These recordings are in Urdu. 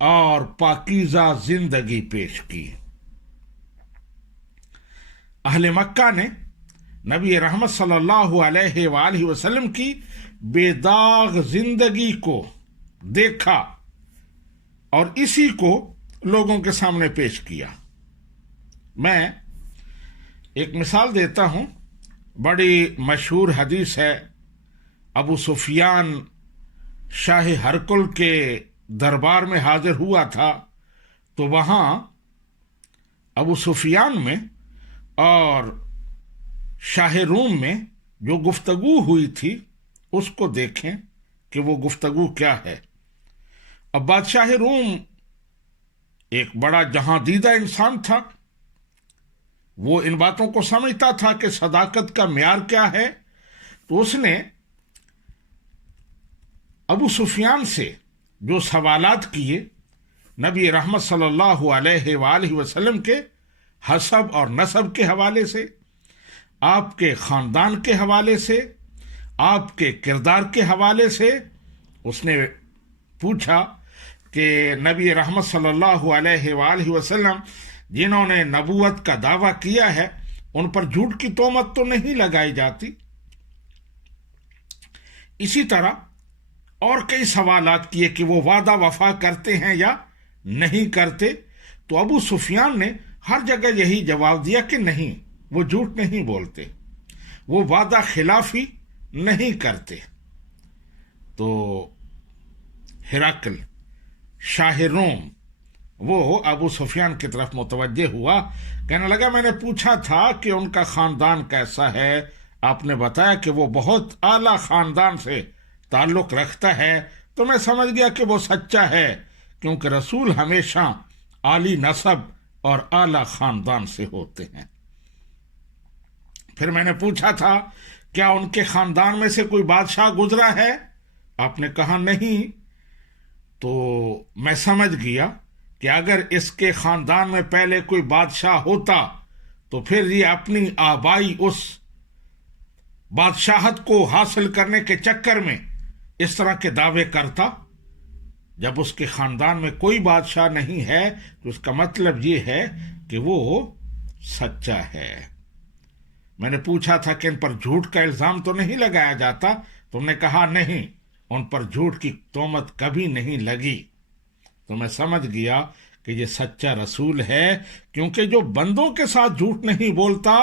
اور پاکیزہ زندگی پیش کی۔ اہل مکہ نے نبی رحمت صلی اللہ علیہ وآلہ وسلم کی بے داغ زندگی کو دیکھا اور اسی کو لوگوں کے سامنے پیش کیا۔ میں ایک مثال دیتا ہوں، بڑی مشہور حدیث ہے، ابو سفیان شاہ ہرقل کے دربار میں حاضر ہوا تھا، تو وہاں ابو سفیان میں اور شاہ روم میں جو گفتگو ہوئی تھی اس کو دیکھیں کہ وہ گفتگو کیا ہے۔ اب بادشاہ روم ایک بڑا جہاں دیدہ انسان تھا، وہ ان باتوں کو سمجھتا تھا کہ صداقت کا معیار کیا ہے، تو اس نے ابو سفیان سے جو سوالات کیے نبی رحمت صلی اللہ علیہ وآلہ وسلم کے حسب اور نسب کے حوالے سے، آپ کے خاندان کے حوالے سے، آپ کے کردار کے حوالے سے، اس نے پوچھا کہ نبی رحمت صلی اللہ علیہ وآلہ وسلم جنہوں نے نبوت کا دعویٰ کیا ہے ان پر جھوٹ کی تہمت تو نہیں لگائی جاتی؟ اسی طرح اور کئی سوالات کیے کہ وہ وعدہ وفا کرتے ہیں یا نہیں کرتے، تو ابو سفیان نے ہر جگہ یہی جواب دیا کہ نہیں، وہ جھوٹ نہیں بولتے، وہ وعدہ خلافی نہیں کرتے۔ تو ہرقل شاہ روم وہ ابو سفیان کی طرف متوجہ ہوا، کہنے لگا میں نے پوچھا تھا کہ ان کا خاندان کیسا ہے، آپ نے بتایا کہ وہ بہت اعلیٰ خاندان سے تعلق رکھتا ہے، تو میں سمجھ گیا کہ وہ سچا ہے، کیونکہ رسول ہمیشہ عالی نسب اور اعلیٰ خاندان سے ہوتے ہیں۔ پھر میں نے پوچھا تھا کیا ان کے خاندان میں سے کوئی بادشاہ گزرا ہے، آپ نے کہا نہیں، تو میں سمجھ گیا کہ اگر اس کے خاندان میں پہلے کوئی بادشاہ ہوتا تو پھر یہ اپنی آبائی اس بادشاہت کو حاصل کرنے کے چکر میں اس طرح کے دعوے کرتا۔ جب اس کے خاندان میں کوئی بادشاہ نہیں ہے تو اس کا مطلب یہ ہے کہ وہ سچا ہے۔ میں نے پوچھا تھا کہ ان پر جھوٹ کا الزام تو نہیں لگایا جاتا، تم نے کہا نہیں، ان پر جھوٹ کی تہمت کبھی نہیں لگی۔ تو میں سمجھ گیا کہ یہ سچا رسول ہے، کیونکہ جو بندوں کے ساتھ جھوٹ نہیں بولتا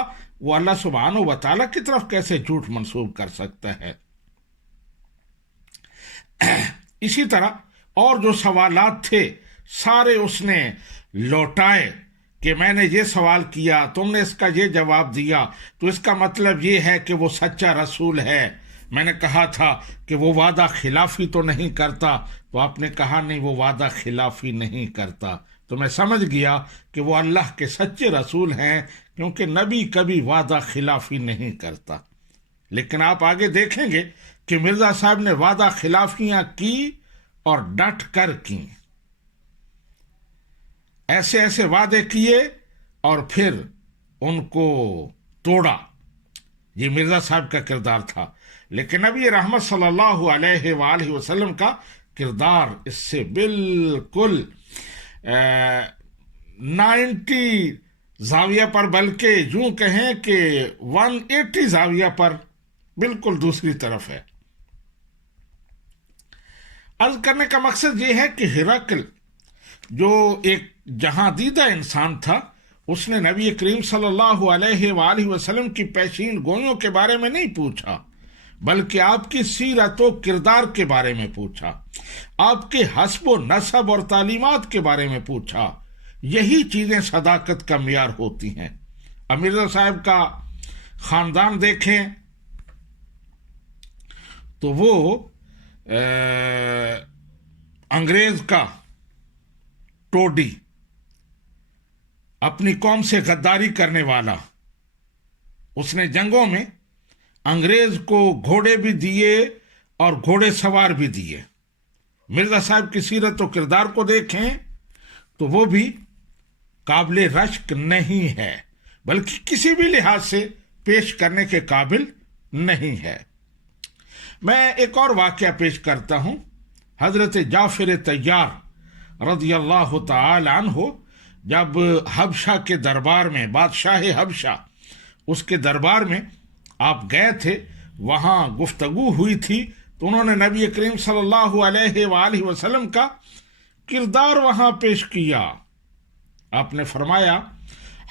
وہ اللہ سبحانہ و تعالیٰ کی طرف کیسے جھوٹ منسوب کر سکتا ہے۔ اسی طرح اور جو سوالات تھے سارے اس نے لوٹائے کہ میں نے یہ سوال کیا، تم نے اس کا یہ جواب دیا، تو اس کا مطلب یہ ہے کہ وہ سچا رسول ہے۔ میں نے کہا تھا کہ وہ وعدہ خلافی تو نہیں کرتا، تو آپ نے کہا نہیں، وہ وعدہ خلافی نہیں کرتا، تو میں سمجھ گیا کہ وہ اللہ کے سچے رسول ہیں، کیونکہ نبی کبھی وعدہ خلافی نہیں کرتا۔ لیکن آپ آگے دیکھیں گے کہ مرزا صاحب نے وعدہ خلافیاں کی اور ڈٹ کر کی، ایسے ایسے وعدے کیے اور پھر ان کو توڑا۔ یہ مرزا صاحب کا کردار تھا، لیکن نبی رحمت صلی اللہ علیہ وآلہ وسلم کا کردار اس سے بالکل 90 زاویہ پر، بلکہ یوں کہیں کہ 180 زاویہ پر بالکل دوسری طرف ہے۔ عرض کرنے کا مقصد یہ ہے کہ ہرقل جو ایک جہاں دیدہ انسان تھا، اس نے نبی کریم صلی اللہ علیہ وآلہ وسلم کی پیشین گوئیوں کے بارے میں نہیں پوچھا، بلکہ آپ کی سیرت و کردار کے بارے میں پوچھا، آپ کے حسب و نسب اور تعلیمات کے بارے میں پوچھا۔ یہی چیزیں صداقت کا معیار ہوتی ہیں۔ اب مرزا صاحب کا خاندان دیکھیں تو وہ انگریز کا ٹوڈی، اپنی قوم سے غداری کرنے والا، اس نے جنگوں میں انگریز کو گھوڑے بھی دیے اور گھوڑے سوار بھی دیے۔ مرزا صاحب کی سیرت و کردار کو دیکھیں تو وہ بھی قابل رشک نہیں ہے، بلکہ کسی بھی لحاظ سے پیش کرنے کے قابل نہیں ہے۔ میں ایک اور واقعہ پیش کرتا ہوں۔ حضرت جعفر طیار رضی اللہ تعالی عنہ جب حبشہ کے دربار میں، بادشاہ حبشہ اس کے دربار میں آپ گئے تھے، وہاں گفتگو ہوئی تھی، تو انہوں نے نبی کریم صلی اللہ علیہ وآلہ وسلم کا کردار وہاں پیش کیا۔ آپ نے فرمایا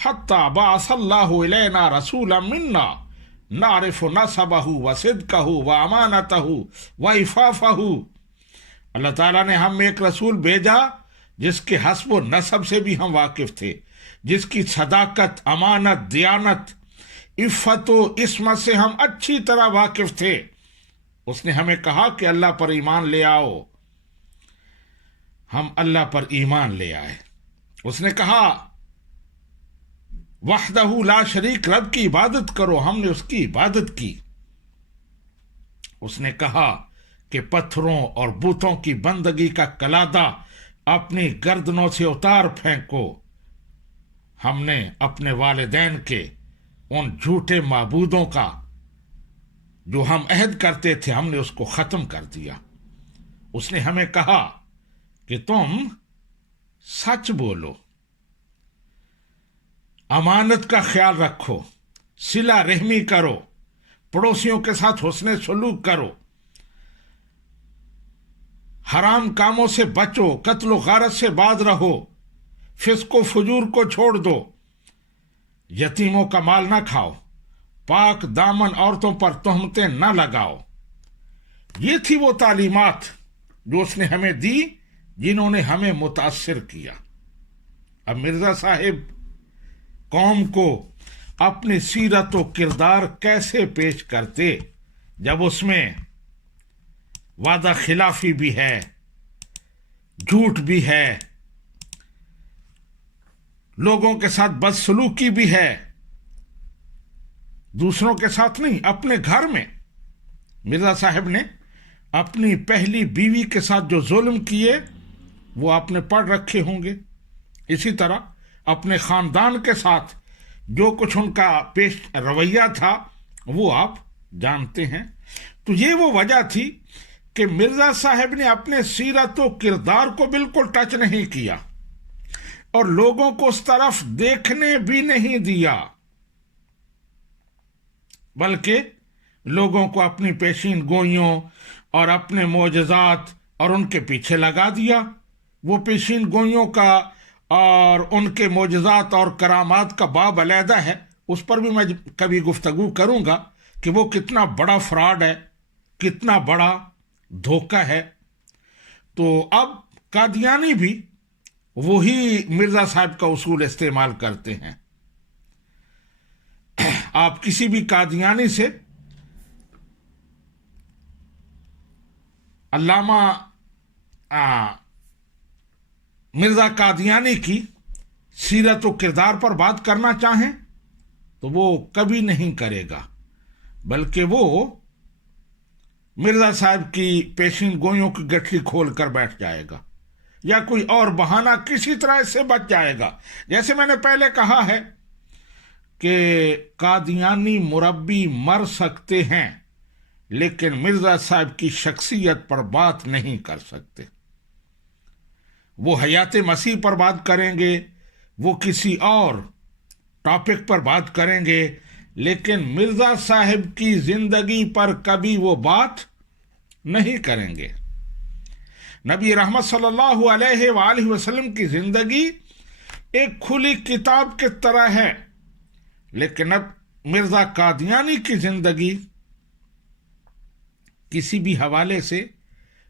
حتی بعث اللہ الینا رسولا منا نعرف نسبہ وصدقہ وامانتہ وعفافہ، اللہ تعالیٰ نے ہم ایک رسول بھیجا جس کے حسب و نسب سے بھی ہم واقف تھے، جس کی صداقت، امانت، دیانت، عفت و عصمت سے ہم اچھی طرح واقف تھے۔ اس نے ہمیں کہا کہ اللہ پر ایمان لے آؤ، ہم اللہ پر ایمان لے آئے۔ اس نے کہا وحدہ لا شریک، رب کی عبادت کرو، ہم نے اس کی عبادت کی۔ اس نے کہا کہ پتھروں اور بتوں کی بندگی کا کلادہ اپنی گردنوں سے اتار پھینکو۔ ہم نے اپنے والدین کے ان جھوٹے معبودوں کا جو ہم عہد کرتے تھے، ہم نے اس کو ختم کر دیا۔ اس نے ہمیں کہا کہ تم سچ بولو، امانت کا خیال رکھو، صلہ رحمی کرو، پڑوسیوں کے ساتھ حسن سلوک کرو، حرام کاموں سے بچو، قتل و غارت سے باز رہو، فسق و فجور کو چھوڑ دو، یتیموں کا مال نہ کھاؤ، پاک دامن عورتوں پر تہمتیں نہ لگاؤ۔ یہ تھی وہ تعلیمات جو اس نے ہمیں دی، جنہوں نے ہمیں متاثر کیا۔ اب مرزا صاحب قوم کو اپنی سیرت و کردار کیسے پیش کرتے جب اس میں وعدہ خلافی بھی ہے، جھوٹ بھی ہے، لوگوں کے ساتھ بدسلوکی بھی ہے، دوسروں کے ساتھ نہیں، اپنے گھر میں مرزا صاحب نے اپنی پہلی بیوی کے ساتھ جو ظلم کیے وہ آپ نے پڑھ رکھے ہوں گے، اسی طرح اپنے خاندان کے ساتھ جو کچھ ان کا پیش رویہ تھا وہ آپ جانتے ہیں۔ تو یہ وہ وجہ تھی کہ مرزا صاحب نے اپنے سیرت و کردار کو بالکل ٹچ نہیں کیا اور لوگوں کو اس طرف دیکھنے بھی نہیں دیا، بلکہ لوگوں کو اپنی پیشین گوئیوں اور اپنے معجزات اور ان کے پیچھے لگا دیا۔ وہ پیشین گوئیوں کا اور ان کے معجزات اور کرامات کا باب علیحدہ ہے، اس پر بھی میں کبھی گفتگو کروں گا کہ وہ کتنا بڑا فراڈ ہے، کتنا بڑا دھوکہ ہے۔ تو اب قادیانی بھی وہی مرزا صاحب کا اصول استعمال کرتے ہیں۔ آپ کسی بھی قادیانی سے علامہ مرزا قادیانی کی سیرت و کردار پر بات کرنا چاہیں تو وہ کبھی نہیں کرے گا، بلکہ وہ مرزا صاحب کی پیشین گوئیوں کی گٹھلی کھول کر بیٹھ جائے گا یا کوئی اور بہانہ کسی طرح اس سے بچ جائے گا۔ جیسے میں نے پہلے کہا ہے کہ قادیانی مربی مر سکتے ہیں لیکن مرزا صاحب کی شخصیت پر بات نہیں کر سکتے۔ وہ حیات مسیح پر بات کریں گے، وہ کسی اور ٹاپک پر بات کریں گے، لیکن مرزا صاحب کی زندگی پر کبھی وہ بات نہیں کریں گے۔ نبی رحمت صلی اللہ علیہ وآلہ وسلم کی زندگی ایک کھلی کتاب کی طرح ہے، لیکن اب مرزا قادیانی کی زندگی کسی بھی حوالے سے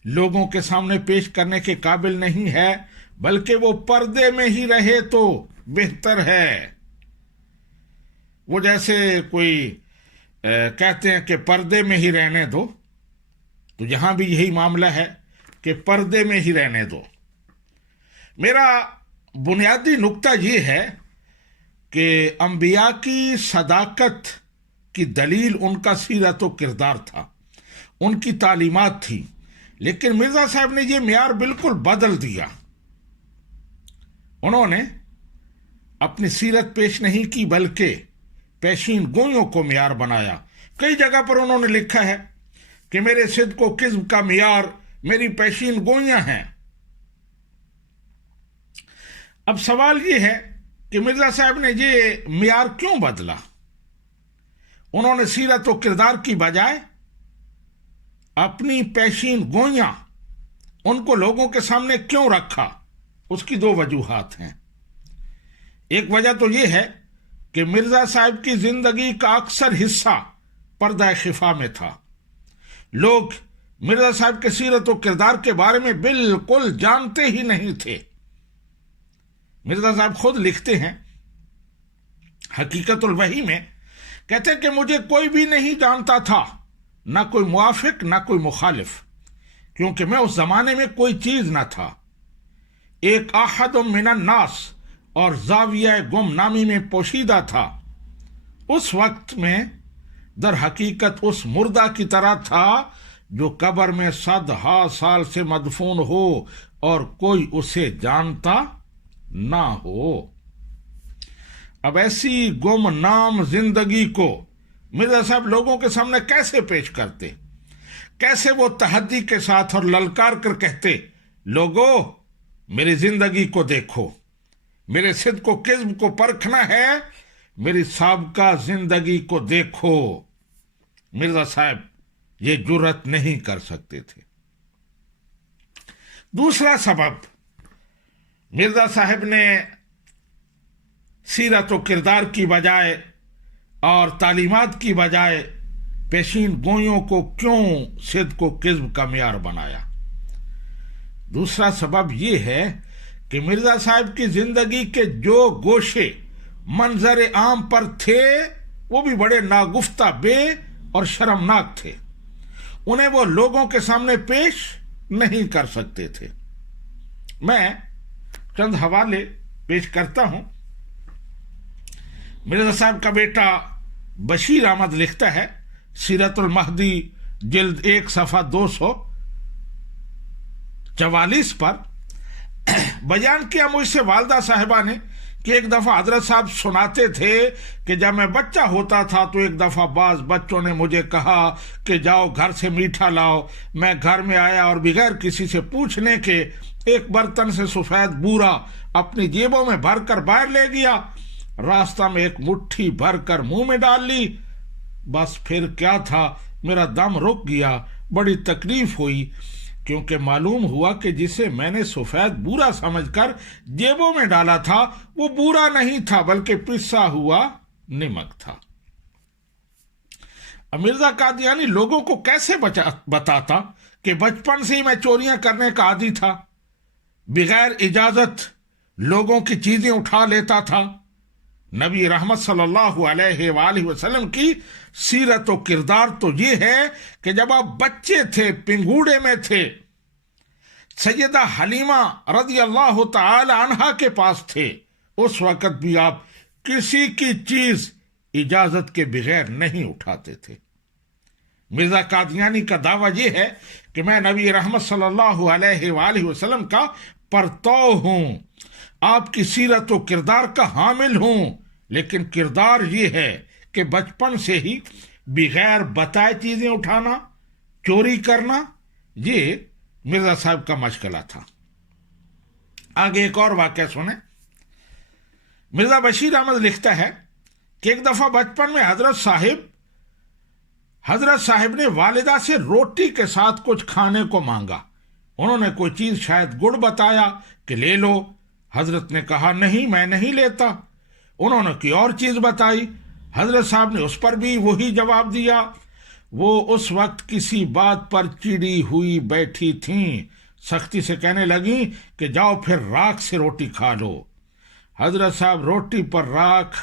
لوگوں کے سامنے پیش کرنے کے قابل نہیں ہے، بلکہ وہ پردے میں ہی رہے تو بہتر ہے۔ وہ جیسے کوئی کہتے ہیں کہ پردے میں ہی رہنے دو، تو یہاں بھی یہی معاملہ ہے کہ پردے میں ہی رہنے دو۔ میرا بنیادی نقطہ یہ ہے کہ انبیاء کی صداقت کی دلیل ان کا سیرت و کردار تھا، ان کی تعلیمات تھی، لیکن مرزا صاحب نے یہ معیار بالکل بدل دیا۔ انہوں نے اپنی سیرت پیش نہیں کی بلکہ پیشین گوئیوں کو معیار بنایا۔ کئی جگہ پر انہوں نے لکھا ہے کہ میرے صدق و کذب کا معیار میری پیشین گوئیاں ہیں۔ اب سوال یہ ہے کہ مرزا صاحب نے یہ معیار کیوں بدلا؟ انہوں نے سیرت و کردار کی بجائے اپنی پیشین گوئیاں ان کو لوگوں کے سامنے کیوں رکھا؟ اس کی دو وجوہات ہیں۔ ایک وجہ تو یہ ہے کہ مرزا صاحب کی زندگی کا اکثر حصہ پردہ خفا میں تھا۔ لوگ مرزا صاحب کے سیرت و کردار کے بارے میں بالکل جانتے ہی نہیں تھے۔ مرزا صاحب خود لکھتے ہیں حقیقت الوحی میں، کہتے ہیں کہ مجھے کوئی بھی نہیں جانتا تھا، نہ کوئی موافق نہ کوئی مخالف، کیونکہ میں اس زمانے میں کوئی چیز نہ تھا، ایک احد من الناس اور زاویہ گم نامی میں پوشیدہ تھا۔ اس وقت میں در حقیقت اس مردہ کی طرح تھا جو قبر میں 100 سال سے مدفون ہو اور کوئی اسے جانتا نہ ہو۔ اب ایسی گم نام زندگی کو مرزا صاحب لوگوں کے سامنے کیسے پیش کرتے؟ کیسے وہ تحدی کے ساتھ اور للکار کر کہتے، لوگو میری زندگی کو دیکھو، میرے صدق و کذب کو پرکھنا ہے، میری سابقہ زندگی کو دیکھو۔ مرزا صاحب یہ جرأت نہیں کر سکتے تھے۔ دوسرا سبب، مرزا صاحب نے سیرت و کردار کی بجائے اور تعلیمات کی بجائے پیشین گوئیوں کو کیوں صدق و کذب کا معیار بنایا؟ دوسرا سبب یہ ہے کہ مرزا صاحب کی زندگی کے جو گوشے منظر عام پر تھے وہ بھی بڑے ناگفتہ بے اور شرمناک تھے، انہیں وہ لوگوں کے سامنے پیش نہیں کر سکتے تھے۔ میں چند حوالے پیش کرتا ہوں۔ مرزا صاحب کا بیٹا بشیر احمد لکھتا ہے سیرت المہدی جلد 1 صفحہ 244 پر، بیان کیا مجھ سے والدہ صاحبہ نے کہ ایک دفعہ حضرت صاحب سناتے تھے کہ جب میں بچہ ہوتا تھا تو ایک دفعہ بعض بچوں نے مجھے کہا کہ جاؤ گھر سے میٹھا لاؤ۔ میں گھر میں آیا اور بغیر کسی سے پوچھنے کے ایک برتن سے سفید بورا اپنی جیبوں میں بھر کر باہر لے گیا، راستہ میں ایک مٹھی بھر کر منہ میں ڈال لی، بس پھر کیا تھا، میرا دم رک گیا، بڑی تکلیف ہوئی، کیونکہ معلوم ہوا کہ جسے میں نے سفید بورا سمجھ کر جیبوں میں ڈالا تھا وہ بورا نہیں تھا بلکہ پسا ہوا نمک تھا۔ مرزا قادیانی لوگوں کو کیسے بتاتا کہ بچپن سے ہی میں چوریاں کرنے کا عادی تھا، بغیر اجازت لوگوں کی چیزیں اٹھا لیتا تھا۔ نبی رحمت صلی اللہ علیہ وآلہ وسلم کی سیرت و کردار تو یہ ہے کہ جب آپ بچے تھے، پنگوڑے میں تھے، سیدہ حلیمہ رضی اللہ تعالی عنہا کے پاس تھے، اس وقت بھی آپ کسی کی چیز اجازت کے بغیر نہیں اٹھاتے تھے۔ مرزا قادیانی کا دعویٰ یہ ہے کہ میں نبی رحمت صلی اللہ علیہ وآلہ وسلم کا پرتو ہوں، آپ کی سیرت و کردار کا حامل ہوں، لیکن کردار یہ ہے کہ بچپن سے ہی بغیر بتائے چیزیں اٹھانا، چوری کرنا، یہ مرزا صاحب کا مشغلہ تھا۔ آگے ایک اور واقعہ سنیں۔ مرزا بشیر احمد لکھتا ہے کہ ایک دفعہ بچپن میں حضرت صاحب نے والدہ سے روٹی کے ساتھ کچھ کھانے کو مانگا۔ انہوں نے کوئی چیز، شاید گڑ، بتایا کہ لے لو۔ حضرت نے کہا نہیں، میں نہیں لیتا۔ انہوں نے کوئی اور چیز بتائی، حضرت صاحب نے اس پر بھی وہی جواب دیا۔ وہ اس وقت کسی بات پر چڑی ہوئی بیٹھی تھیں، سختی سے کہنے لگیں کہ جاؤ پھر راکھ سے روٹی کھا لو۔ حضرت صاحب روٹی پر راکھ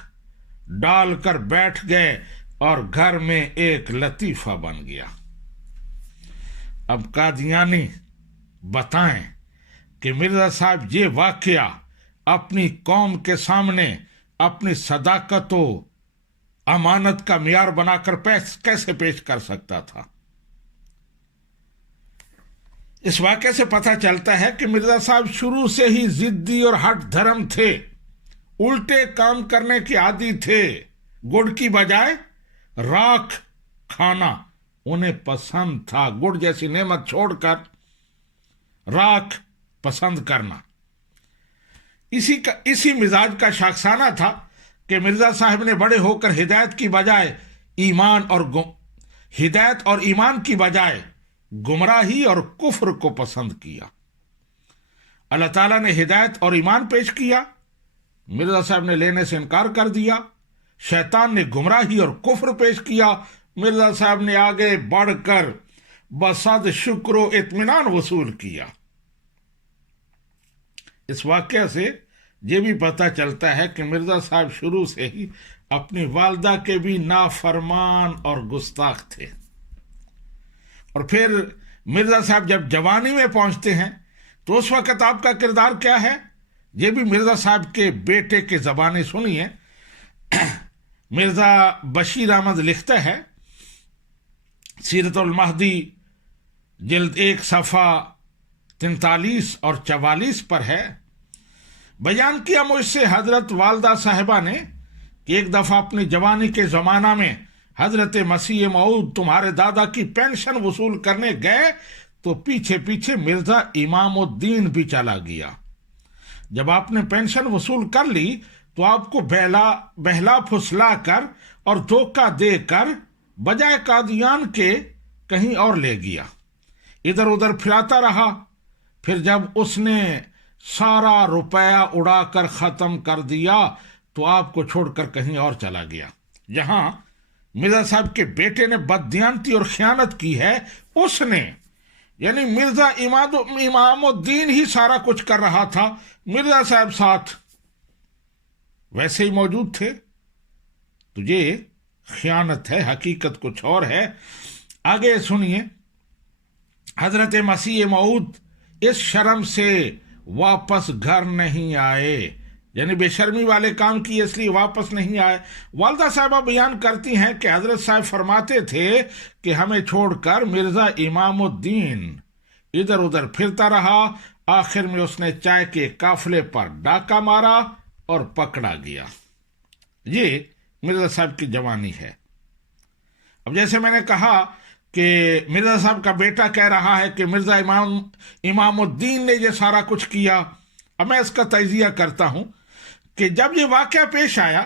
ڈال کر بیٹھ گئے اور گھر میں ایک لطیفہ بن گیا۔ اب قادیانی بتائیں کہ مرزا صاحب یہ واقعہ اپنی قوم کے سامنے اپنی صداقت و امانت کا معیار بنا کر کیسے پیش کر سکتا تھا؟ اس واقعے سے پتہ چلتا ہے کہ مرزا صاحب شروع سے ہی ضدی اور ہٹ دھرم تھے، الٹے کام کرنے کے عادی تھے۔ گڑ کی بجائے راکھ کھانا انہیں پسند تھا، گڑ جیسی نعمت چھوڑ کر راکھ پسند کرنا۔ اسی مزاج کا شاخسانہ تھا کہ مرزا صاحب نے بڑے ہو کر ہدایت اور ایمان کی بجائے گمراہی اور کفر کو پسند کیا۔ اللہ تعالیٰ نے ہدایت اور ایمان پیش کیا، مرزا صاحب نے لینے سے انکار کر دیا۔ شیطان نے گمراہی اور کفر پیش کیا، مرزا صاحب نے آگے بڑھ کر بصد شکر و اطمینان وصول کیا۔ اس واقعہ سے یہ بھی پتہ چلتا ہے کہ مرزا صاحب شروع سے ہی اپنی والدہ کے بھی نافرمان اور گستاخ تھے۔ اور پھر مرزا صاحب جب جوانی میں پہنچتے ہیں تو اس وقت آپ کا کردار کیا ہے، یہ بھی مرزا صاحب کے بیٹے کے زبانیں سنیے۔ مرزا بشیر احمد لکھتا ہے، سیرت المہدی جلد 1 صفحہ 43 اور 44 پر ہے، بیان کیا مجھ سے حضرت والدہ صاحبہ نے کہ ایک دفعہ اپنی جوانی کے زمانہ میں حضرت مسیح موعود تمہارے دادا کی پینشن وصول کرنے گئے تو پیچھے پیچھے مرزا امام الدین بھی چلا گیا۔ جب آپ نے پینشن وصول کر لی تو آپ کو بہلا پھسلا کر اور دھوکہ دے کر بجائے قادیان کے کہیں اور لے گیا، ادھر ادھر پھراتا رہا۔ پھر جب اس نے سارا روپیہ اڑا کر ختم کر دیا تو آپ کو چھوڑ کر کہیں اور چلا گیا۔ جہاں مرزا صاحب کے بیٹے نے بددیانتی اور خیانت کی ہے، اس نے یعنی مرزا امام الدین ہی سارا کچھ کر رہا تھا، مرزا صاحب ساتھ ویسے ہی موجود تھے۔ تو یہ خیانت ہے، حقیقت کچھ اور ہے۔ آگے سنیے، حضرت مسیح موعود اس شرم سے واپس گھر نہیں آئے، یعنی بے شرمی والے کام کیے اس لیے واپس نہیں آئے۔ والدہ صاحبہ بیان کرتی ہیں کہ حضرت صاحب فرماتے تھے کہ ہمیں چھوڑ کر مرزا امام الدین ادھر ادھر پھرتا رہا، آخر میں اس نے چائے کے قافلے پر ڈاکہ مارا اور پکڑا گیا۔ یہ مرزا صاحب کی جوانی ہے۔ اب جیسے میں نے کہا کہ مرزا صاحب کا بیٹا کہہ رہا ہے کہ مرزا امام الدین نے یہ سارا کچھ کیا۔ اب میں اس کا تجزیہ کرتا ہوں کہ جب یہ واقعہ پیش آیا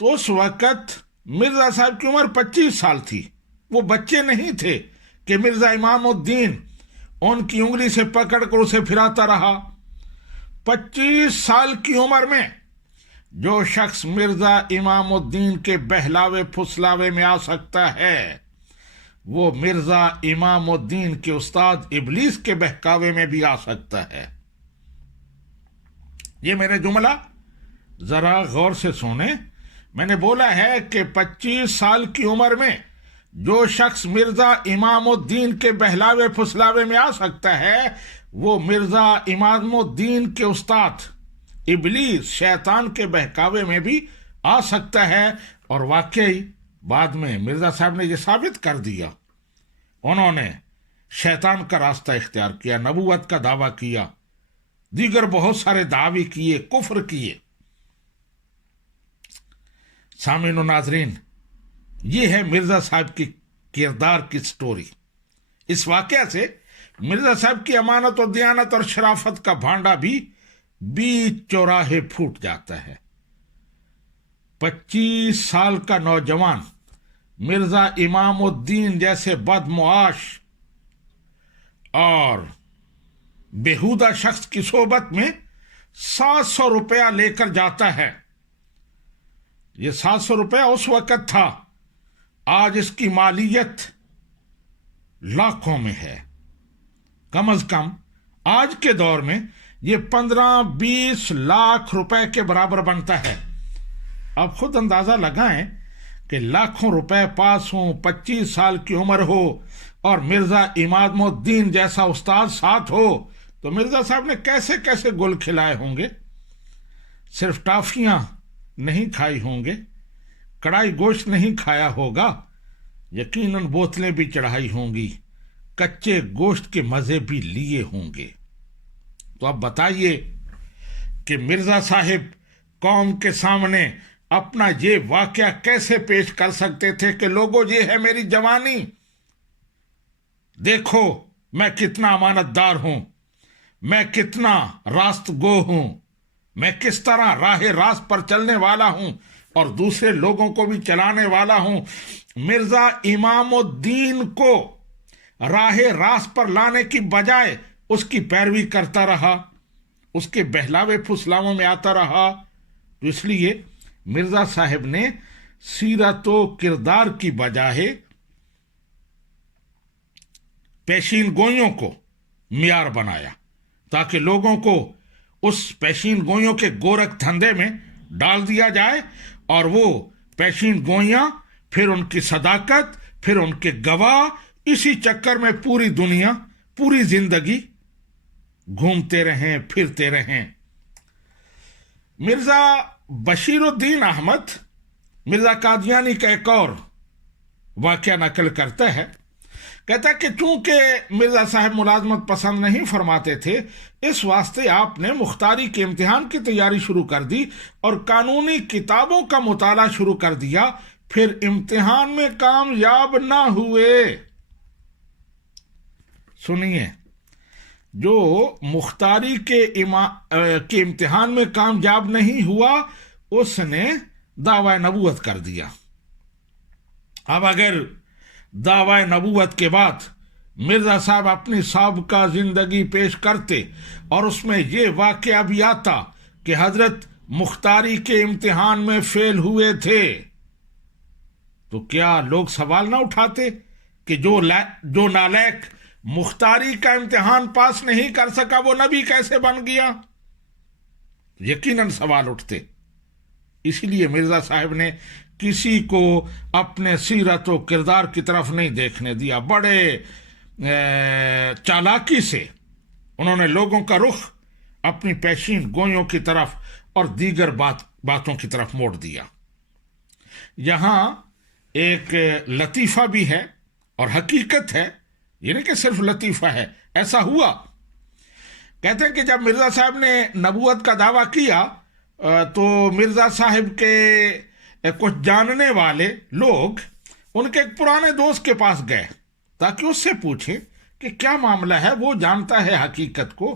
تو اس وقت مرزا صاحب کی عمر 25 سال تھی، وہ بچے نہیں تھے کہ مرزا امام الدین ان کی انگلی سے پکڑ کر اسے پھراتا رہا۔ 25 سال کی عمر میں جو شخص مرزا امام الدین کے بہلاوے پھسلاوے میں آ سکتا ہے، وہ مرزا امام الدین کے استاد ابلیس کے بہکاوے میں بھی آ سکتا ہے۔ یہ میرے جملہ ذرا غور سے سنیں، میں نے بولا ہے کہ 25 سال کی عمر میں جو شخص مرزا امام الدین کے بہلاوے پھسلاوے میں آ سکتا ہے، وہ مرزا امام الدین کے استاد ابلیس شیطان کے بہکاوے میں بھی آ سکتا ہے۔ اور واقعی بعد میں مرزا صاحب نے یہ ثابت کر دیا، انہوں نے شیطان کا راستہ اختیار کیا، نبوت کا دعویٰ کیا، دیگر بہت سارے دعوی کیے، کفر کیے۔ سامعین و ناظرین، یہ ہے مرزا صاحب کی کردار کی سٹوری۔ اس واقعہ سے مرزا صاحب کی امانت و دیانت اور شرافت کا بھانڈا بھی بیچ چوراہے پھوٹ جاتا ہے۔ 25 سال کا نوجوان مرزا امام الدین جیسے بدمعاش اور بےہودہ شخص کی صحبت میں 700 روپیہ لے کر جاتا ہے۔ یہ 700 روپیہ اس وقت تھا، آج اس کی مالیت لاکھوں میں ہے۔ کم از کم آج کے دور میں یہ 15-20 لاکھ روپے کے برابر بنتا ہے۔ آپ خود اندازہ لگائیں کہ لاکھوں روپے پاس ہوں، 25 سال کی عمر ہو اور مرزا امام الدین جیسا استاد ساتھ ہو تو مرزا صاحب نے کیسے کیسے گل کھلائے ہوں گے۔ صرف ٹافیاں نہیں کھائی ہوں گے، کڑائی گوشت نہیں کھایا ہوگا، یقیناً بوتلیں بھی چڑھائی ہوں گی، کچے گوشت کے مزے بھی لیے ہوں گے۔ تو اب بتائیے کہ مرزا صاحب قوم کے سامنے اپنا یہ واقعہ کیسے پیش کر سکتے تھے کہ لوگوں یہ ہے میری جوانی، دیکھو میں کتنا امانت دار ہوں، میں کتنا راست گو ہوں، میں کس طرح راہ راست پر چلنے والا ہوں اور دوسرے لوگوں کو بھی چلانے والا ہوں۔ مرزا امام الدین کو راہ راست پر لانے کی بجائے اس کی پیروی کرتا رہا، اس کے بہلاوے پھسلاووں میں آتا رہا۔ تو اس لیے مرزا صاحب نے سیرت و کردار کی بجائے پیشین گوئیوں کو معیار بنایا تاکہ لوگوں کو اس پیشین گوئیوں کے گورکھ دھندے میں ڈال دیا جائے، اور وہ پیشین گوئیاں پھر ان کی صداقت، پھر ان کے گواہ، اسی چکر میں پوری دنیا، پوری زندگی گھومتے رہیں، پھرتے رہیں۔ مرزا بشیر الدین احمد مرزا قادیانی کا ایک اور واقعہ نقل کرتا ہے، کہتا ہے کہ چونکہ مرزا صاحب ملازمت پسند نہیں فرماتے تھے، اس واسطے آپ نے مختاری کے امتحان کی تیاری شروع کر دی اور قانونی کتابوں کا مطالعہ شروع کر دیا، پھر امتحان میں کامیاب نہ ہوئے۔ سنیے، جو مختاری کے امتحان میں کامیاب نہیں ہوا، اس نے دعوی نبوت کر دیا۔ اب اگر دعوی نبوت کے بعد مرزا صاحب اپنی سابقہ زندگی پیش کرتے اور اس میں یہ واقعہ بھی آتا کہ حضرت مختاری کے امتحان میں فیل ہوئے تھے، تو کیا لوگ سوال نہ اٹھاتے کہ جو نالائق مختاری کا امتحان پاس نہیں کر سکا وہ نبی کیسے بن گیا؟ یقیناً سوال اٹھتے۔ اسی لیے مرزا صاحب نے کسی کو اپنے سیرت و کردار کی طرف نہیں دیکھنے دیا۔ بڑے چالاکی سے انہوں نے لوگوں کا رخ اپنی پیشین گوئیوں کی طرف اور دیگر باتوں کی طرف موڑ دیا۔ یہاں ایک لطیفہ بھی ہے اور حقیقت ہے، یہ نہیں کہ صرف لطیفہ ہے، ایسا ہوا۔ کہتے ہیں کہ جب مرزا صاحب نے نبوت کا دعویٰ کیا تو مرزا صاحب کے کچھ جاننے والے لوگ ان کے ایک پرانے دوست کے پاس گئے تاکہ اس سے پوچھیں کہ کیا معاملہ ہے، وہ جانتا ہے حقیقت کو۔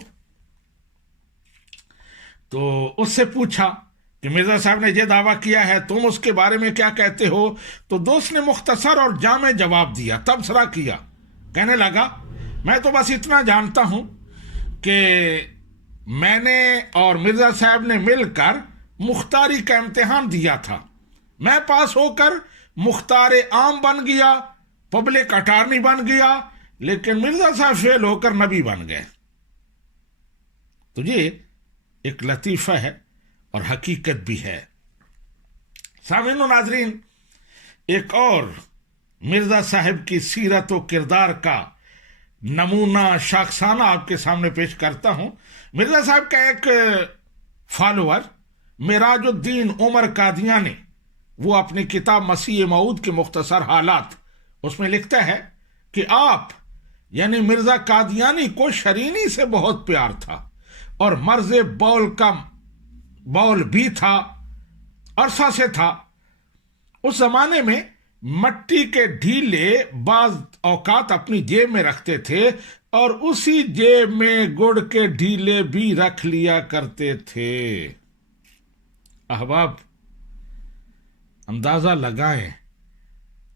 تو اس سے پوچھا کہ مرزا صاحب نے یہ دعویٰ کیا ہے، تم اس کے بارے میں کیا کہتے ہو؟ تو دوست نے مختصر اور جامع جواب دیا، تبصرہ کیا، کہنے لگا میں تو بس اتنا جانتا ہوں کہ میں نے اور مرزا صاحب نے مل کر مختاری کا امتحان دیا تھا، میں پاس ہو کر مختار عام بن گیا، پبلک اٹارنی بن گیا، لیکن مرزا صاحب فیل ہو کر نبی بن گئے۔ تو یہ ایک لطیفہ ہے اور حقیقت بھی ہے۔ سامعین و ناظرین، ایک اور مرزا صاحب کی سیرت و کردار کا نمونہ شاخسانہ آپ کے سامنے پیش کرتا ہوں۔ مرزا صاحب کا ایک فالوور معراج الدین عمر قادیانی، وہ اپنی کتاب مسیح موعود کے مختصر حالات، اس میں لکھتا ہے کہ آپ یعنی مرزا قادیانی کو شرینی سے بہت پیار تھا اور مرض بول بھی تھا، عرصہ سے تھا۔ اس زمانے میں مٹی کے ڈھیلے بعض اوقات اپنی جیب میں رکھتے تھے اور اسی جیب میں گڑ کے ڈھیلے بھی رکھ لیا کرتے تھے۔ احباب، اندازہ لگائیں،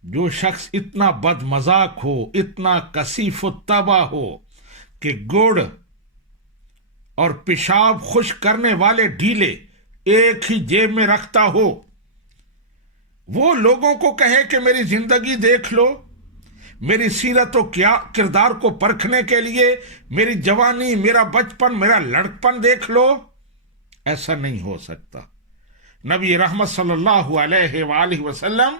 جو شخص اتنا بد مذاق ہو، اتنا کثیف الطبع ہو کہ گڑ اور پیشاب خشک کرنے والے ڈھیلے ایک ہی جیب میں رکھتا ہو، وہ لوگوں کو کہے کہ میری زندگی دیکھ لو، میری سیرت و کردار کو پرکھنے کے لیے میری جوانی، میرا بچپن، میرا لڑکپن دیکھ لو، ایسا نہیں ہو سکتا۔ نبی رحمت صلی اللہ علیہ وآلہ وسلم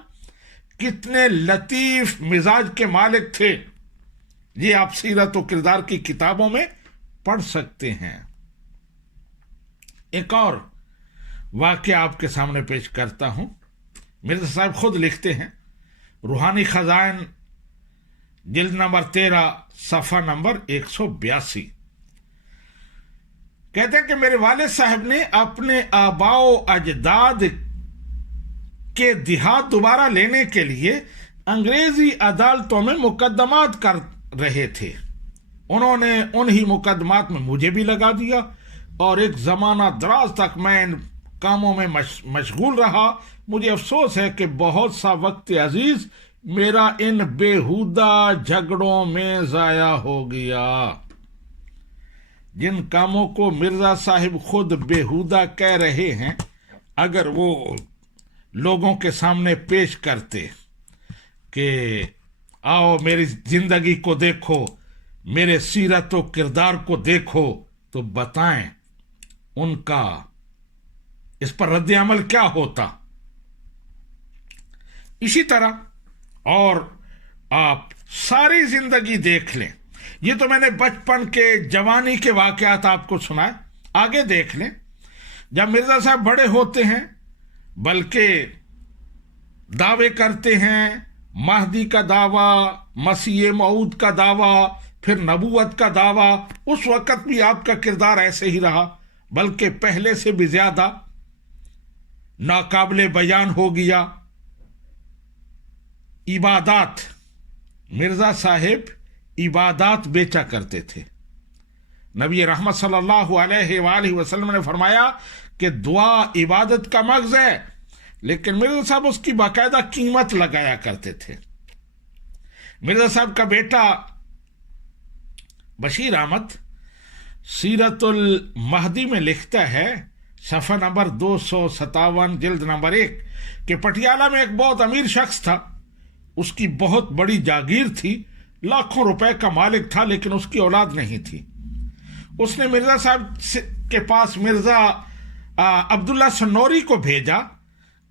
کتنے لطیف مزاج کے مالک تھے، یہ آپ سیرت و کردار کی کتابوں میں پڑھ سکتے ہیں۔ ایک اور واقعہ آپ کے سامنے پیش کرتا ہوں۔ مرزا صاحب خود لکھتے ہیں، روحانی خزائن جلد نمبر 13 صفحہ نمبر 182، کہتے ہیں کہ میرے والد صاحب نے اپنے آباء و اجداد کے دیہات دوبارہ لینے کے لیے انگریزی عدالتوں میں مقدمات کر رہے تھے، انہوں نے انہی مقدمات میں مجھے بھی لگا دیا اور ایک زمانہ دراز تک میں ان کاموں میں مشغول رہا. مجھے افسوس ہے کہ بہت سا وقت عزیز میرا ان بیہودہ جھگڑوں میں ضائع ہو گیا. جن کاموں کو مرزا صاحب خود بیہودہ کہہ رہے ہیں، اگر وہ لوگوں کے سامنے پیش کرتے کہ آؤ میری زندگی کو دیکھو، میرے سیرت و کردار کو دیکھو، تو بتائیں ان کا اس پر رد عمل کیا ہوتا. اسی طرح اور آپ ساری زندگی دیکھ لیں. یہ تو میں نے بچپن کے جوانی کے واقعات آپ کو سنائے. آگے دیکھ لیں، جب مرزا صاحب بڑے ہوتے ہیں بلکہ دعوے کرتے ہیں، مہدی کا دعویٰ، مسیح موعود کا دعویٰ، پھر نبوت کا دعویٰ. اس وقت بھی آپ کا کردار ایسے ہی رہا، بلکہ پہلے سے بھی زیادہ ناقابل بیان ہو گیا. عبادات، مرزا صاحب عبادات بیچا کرتے تھے. نبی رحمت صلی اللہ علیہ وآلہ وسلم نے فرمایا کہ دعا عبادت کا مغز ہے، لیکن مرزا صاحب اس کی باقاعدہ قیمت لگایا کرتے تھے. مرزا صاحب کا بیٹا بشیر احمد سیرت المہدی میں لکھتا ہے، صفحہ نمبر 257 جلد نمبر 1، کہ پٹیالہ میں ایک بہت امیر شخص تھا. اس کی بہت بڑی جاگیر تھی، لاکھوں روپے کا مالک تھا، لیکن اس کی اولاد نہیں تھی. اس نے مرزا صاحب کے پاس مرزا عبداللہ سنوری کو بھیجا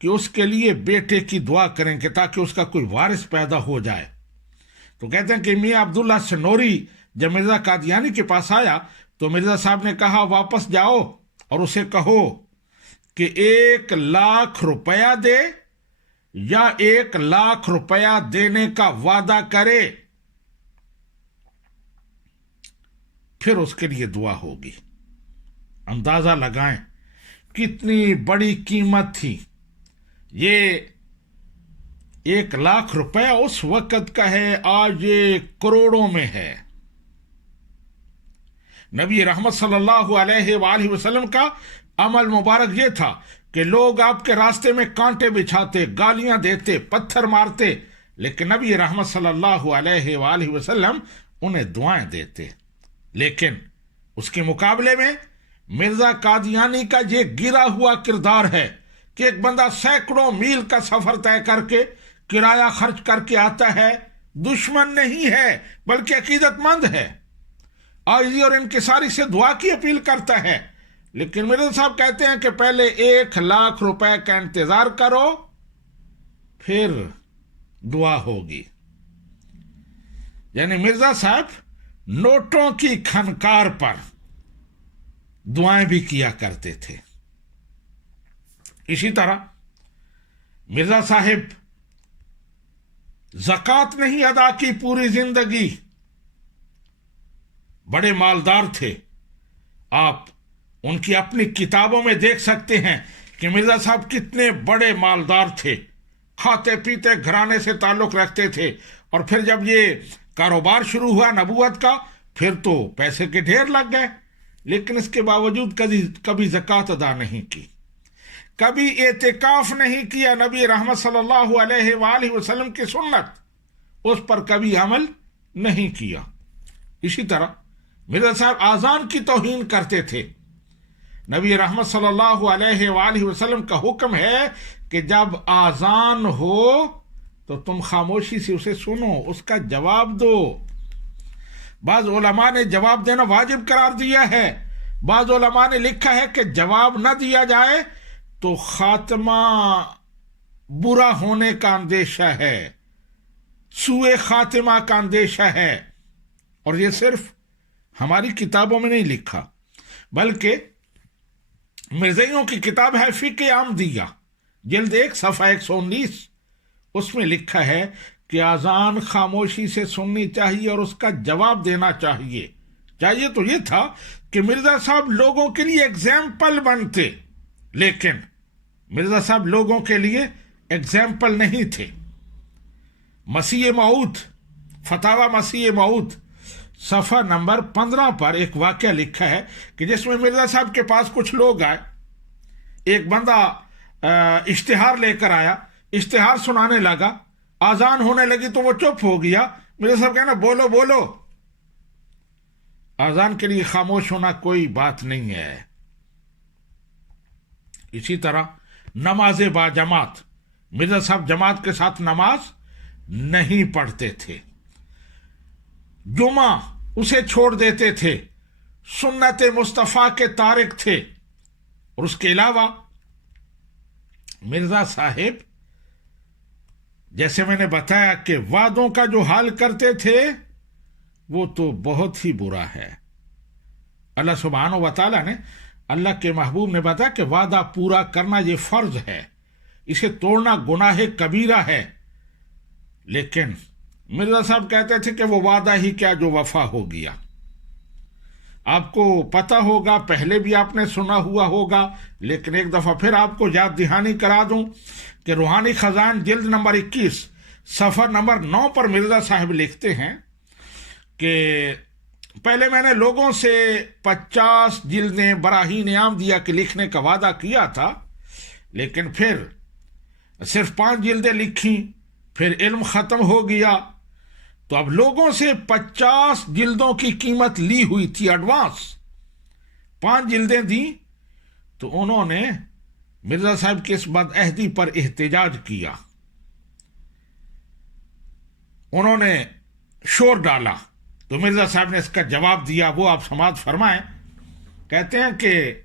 کہ اس کے لیے بیٹے کی دعا کریں کہ تاکہ اس کا کوئی وارث پیدا ہو جائے. تو کہتے ہیں کہ میاں عبداللہ سنوری جب مرزا قادیانی کے پاس آیا تو مرزا صاحب نے کہا واپس جاؤ اور اسے کہو کہ 1,00,000 روپیہ دے یا 1,00,000 روپیہ دینے کا وعدہ کرے، پھر اس کے لیے دعا ہوگی. اندازہ لگائیں کتنی بڑی قیمت تھی. یہ 1,00,000 روپیہ اس وقت کا ہے، آج یہ کروڑوں میں ہے. نبی رحمت صلی اللہ علیہ وآلہ وسلم کا عمل مبارک یہ تھا کہ لوگ آپ کے راستے میں کانٹے بچھاتے، گالیاں دیتے، پتھر مارتے، لیکن نبی رحمت صلی اللہ علیہ وآلہ وسلم انہیں دعائیں دیتے. لیکن اس کے مقابلے میں مرزا قادیانی کا یہ گرا ہوا کردار ہے کہ ایک بندہ سینکڑوں میل کا سفر طے کر کے کرایہ خرچ کر کے آتا ہے، دشمن نہیں ہے بلکہ عقیدت مند ہے، عاجزی اور انکساری سے دعا کی اپیل کرتا ہے. لیکن مرزا صاحب کہتے ہیں کہ پہلے 1,00,000 روپے کا انتظار کرو، پھر دعا ہوگی. یعنی مرزا صاحب نوٹوں کی کھنکار پر دعائیں بھی کیا کرتے تھے. اسی طرح مرزا صاحب زکوٰۃ نہیں ادا کی پوری زندگی، بڑے مالدار تھے. آپ ان کی اپنی کتابوں میں دیکھ سکتے ہیں کہ مرزا صاحب کتنے بڑے مالدار تھے، کھاتے پیتے گھرانے سے تعلق رکھتے تھے. اور پھر جب یہ کاروبار شروع ہوا نبوت کا، پھر تو پیسے کے ڈھیر لگ گئے، لیکن اس کے باوجود کبھی زکوٰۃ ادا نہیں کی، کبھی اعتکاف نہیں کیا. نبی رحمت صلی اللہ علیہ وآلہ وسلم کی سنت، اس پر کبھی عمل نہیں کیا. اسی طرح مرزا صاحب آذان کی توہین کرتے تھے. نبی رحمت صلی اللہ علیہ وآلہ وسلم کا حکم ہے کہ جب آذان ہو تو تم خاموشی سے اسے سنو، اس کا جواب دو. بعض علماء نے جواب دینا واجب قرار دیا ہے، بعض علماء نے لکھا ہے کہ جواب نہ دیا جائے تو خاتمہ برا ہونے کا اندیشہ ہے، سوء خاتمہ کا اندیشہ ہے. اور یہ صرف ہماری کتابوں میں نہیں لکھا، بلکہ مرزائیوں کی کتاب ہے فقہ احمدیہ جلد 1 صفحہ 119، اس میں لکھا ہے کہ اذان خاموشی سے سننی چاہیے اور اس کا جواب دینا چاہیے. تو یہ تھا کہ مرزا صاحب لوگوں کے لیے ایگزامپل بنتے، لیکن مرزا صاحب لوگوں کے لیے ایگزامپل نہیں تھے. مسیح موعود، فتاوی مسیح موعود صفحہ نمبر 15 پر ایک واقعہ لکھا ہے کہ جس میں مرزا صاحب کے پاس کچھ لوگ آئے. ایک بندہ اشتہار لے کر آیا, اشتہار سنانے لگا, آزان ہونے لگی تو وہ چپ ہو گیا. مرزا صاحب کہنا بولو بولو. آزان کے لیے خاموش ہونا کوئی بات نہیں ہے. اسی طرح نماز با جماعت, مرزا صاحب جماعت کے ساتھ نماز نہیں پڑھتے تھے, جمعہ اسے چھوڑ دیتے تھے, سنت مصطفیٰ کے تارک تھے. اور اس کے علاوہ مرزا صاحب جیسے میں نے بتایا کہ وعدوں کا جو حال کرتے تھے وہ تو بہت ہی برا ہے. اللہ سبحانہ و تعالیٰ نے, اللہ کے محبوب نے بتایا کہ وعدہ پورا کرنا یہ فرض ہے, اسے توڑنا گناہ کبیرہ ہے. لیکن مرزا صاحب کہتے تھے کہ وہ وعدہ ہی کیا جو وفا ہو گیا. آپ کو پتہ ہوگا, پہلے بھی آپ نے سنا ہوا ہوگا, لیکن ایک دفعہ پھر آپ کو یاد دہانی کرا دوں کہ روحانی خزان جلد نمبر 21 صفحہ نمبر 9 پر مرزا صاحب لکھتے ہیں کہ پہلے میں نے لوگوں سے 50 جلدیں براہین عام دیا کہ لکھنے کا وعدہ کیا تھا, لیکن پھر صرف 5 جلدیں لکھیں, پھر علم ختم ہو گیا. تو اب لوگوں سے 50 جلدوں کی قیمت لی ہوئی تھی ایڈوانس, 5 جلدیں دیں. تو انہوں نے مرزا صاحب کی اس بدعہدی پر احتجاج کیا, انہوں نے شور ڈالا. تو مرزا صاحب نے اس کا جواب دیا, وہ آپ سماعت فرمائیں. کہتے ہیں کہ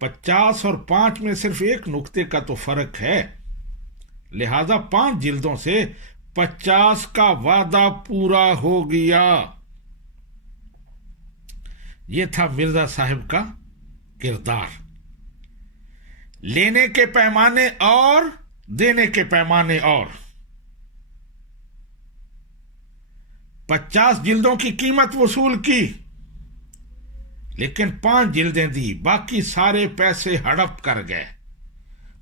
50 اور 5 میں صرف ایک نقطے کا تو فرق ہے, لہذا 5 جلدوں سے 50 کا وعدہ پورا ہو گیا. یہ تھا مرزا صاحب کا کردار. لینے کے پیمانے اور دینے کے پیمانے اور. 50 جلدوں کی قیمت وصول کی, لیکن 5 جلدیں دی, باقی سارے پیسے ہڑپ کر گئے.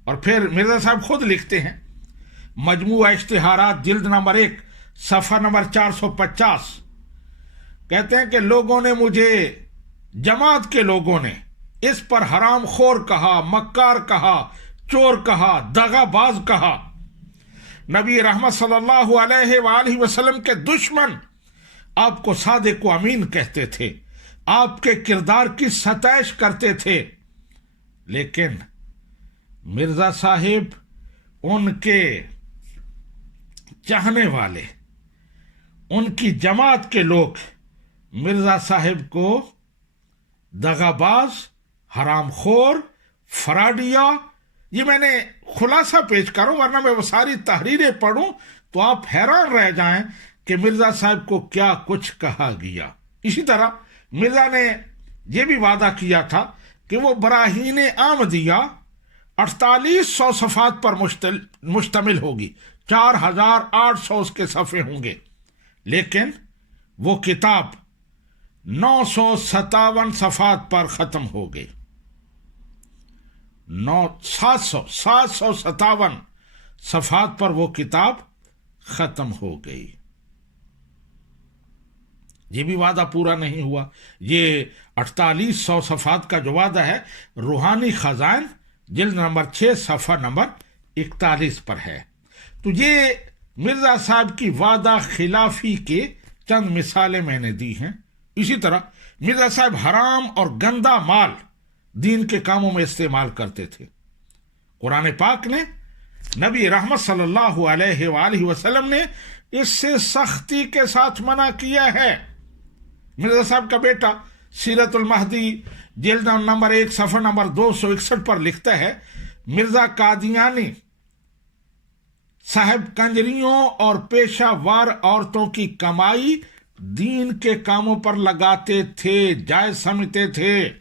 اور پھر مرزا صاحب خود لکھتے ہیں, مجموعہ اشتہارات جلد نمبر 1 صفحہ نمبر 450, کہتے ہیں کہ لوگوں نے مجھے, جماعت کے لوگوں نے اس پر حرام خور کہا, مکار کہا, چور کہا, دغا باز کہا. نبی رحمت صلی اللہ علیہ وآلہ وسلم کے دشمن آپ کو صادق و امین کہتے تھے, آپ کے کردار کی ستائش کرتے تھے. لیکن مرزا صاحب, ان کے چاہنے والے, ان کی جماعت کے لوگ مرزا صاحب کو دغا باز, حرام خور, فراڈیا, یہ میں نے خلاصہ پیش کروں, ورنہ میں وہ ساری تحریریں پڑھوں تو آپ حیران رہ جائیں کہ مرزا صاحب کو کیا کچھ کہا گیا. اسی طرح مرزا نے یہ بھی وعدہ کیا تھا کہ وہ براہین احمدیہ 4800 صفحات پر مشتمل ہوگی, 4800 اس کے صفحے ہوں گے, لیکن وہ کتاب 957 صفحات پر ختم ہو گئی. 757 صفحات پر وہ کتاب ختم ہو گئی. یہ بھی وعدہ پورا نہیں ہوا. یہ 4800 صفحات کا جو وعدہ ہے روحانی خزائن جلد نمبر 6 صفحہ نمبر 41 پر ہے. تو یہ مرزا صاحب کی وعدہ خلافی کے چند مثالیں میں نے دی ہیں. اسی طرح مرزا صاحب حرام اور گندا مال دین کے کاموں میں استعمال کرتے تھے. قرآن پاک نے, نبی رحمت صلی اللہ علیہ وآلہ وسلم نے اس سے سختی کے ساتھ منع کیا ہے. مرزا صاحب کا بیٹا سیرت المہدی جلد نمبر 1 صفحہ نمبر 261 پر لکھتا ہے, مرزا قادیانی صاحب کنجریوں اور پیشہ وار عورتوں کی کمائی دین کے کاموں پر لگاتے تھے, جائز سمجھتے تھے.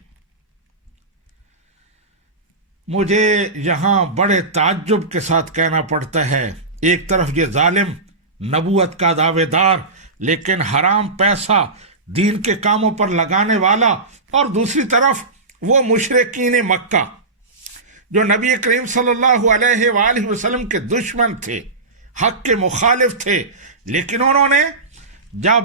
مجھے یہاں بڑے تعجب کے ساتھ کہنا پڑتا ہے, ایک طرف یہ ظالم نبوت کا دعوے دار لیکن حرام پیسہ دین کے کاموں پر لگانے والا, اور دوسری طرف وہ مشرکین مکہ جو نبی کریم صلی اللہ علیہ وآلہ وسلم کے دشمن تھے, حق کے مخالف تھے, لیکن انہوں نے جب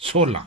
16,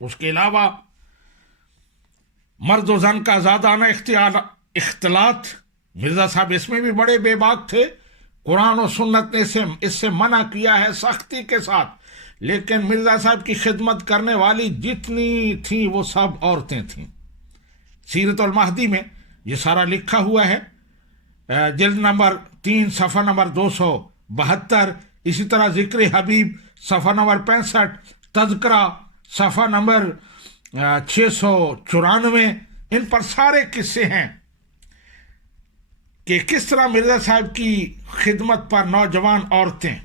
اس کے علاوہ مرد و زن کا زادانہ اختلاط، مرزا صاحب اس میں بھی بڑے بے باک تھے. قرآن و سنت نے اس سے منع کیا ہے سختی کے ساتھ، لیکن مرزا صاحب کی خدمت کرنے والی جتنی تھیں وہ سب عورتیں تھیں. سیرت المہدی میں یہ سارا لکھا ہوا ہے، جلد نمبر 3 صفحہ نمبر 272. اسی طرح ذکر حبیب صفحہ نمبر 65، تذکرہ صفحہ نمبر 694. ان پر سارے قصے ہیں کہ کس طرح مرزا صاحب کی خدمت پر نوجوان عورتیں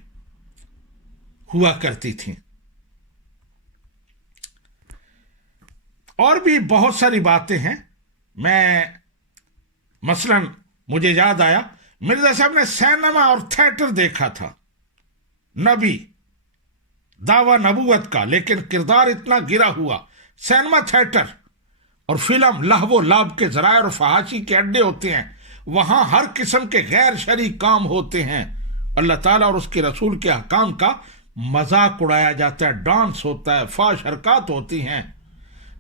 ہوا کرتی تھیں. اور بھی بہت ساری باتیں ہیں. میں مثلاً مجھے یاد آیا مرزا صاحب نے سینما اور تھیٹر دیکھا تھا، نبی دعویٰ نبوت کا، لیکن کردار اتنا گرا ہوا. سینما، تھیٹر اور فلم لہو و لعب کے ذرائع اور فحاشی کے اڈے ہوتے ہیں. وہاں ہر قسم کے غیر شرعی کام ہوتے ہیں. اللہ تعالیٰ اور اس کے رسول کے احکام کا مذاق اڑایا جاتا ہے، ڈانس ہوتا ہے، فحش حرکات ہوتی ہیں.